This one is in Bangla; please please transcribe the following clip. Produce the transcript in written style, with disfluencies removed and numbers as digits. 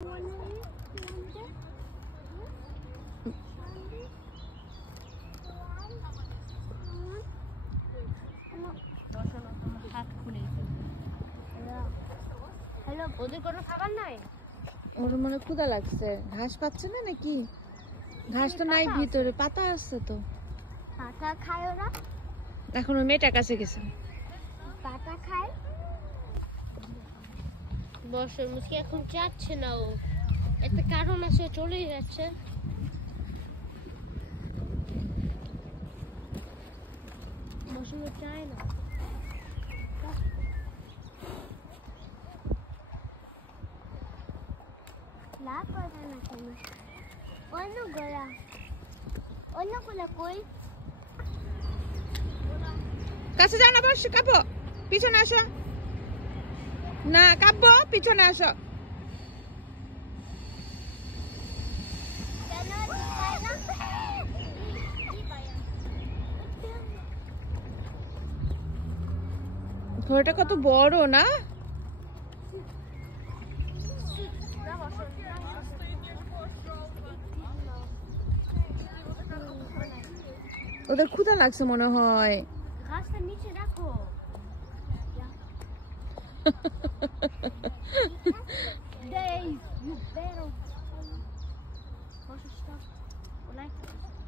ওদের কোনো খাবার নাই? ওর মনে ক্ষুধা লাগছে, ঘাস পাচ্ছে না নাকি? ঘাস তো নাই ভিতরে, পাতা আছে তো। পাতা খায় ওরা? এখন ওই মেয়েটার কাছে গেছে, পাতা খায়। বর্ষা মুসকি এখন যাচ্ছে না, ও একটা কারণ আছে, চলেই যাচ্ছে। বর্ষা চায় না। লাভ করে না কেন? অন্যগুলা কই? কাছে যাও না, বস কাঁপো, পিছনে আসো না, কাঁপবো, পিছনে আসো। ঘরটা কত বড় না? ওদের ক্ষুধা লাগছে মনে হয়। ঘাসটা নিচে রাখো। Dave, you better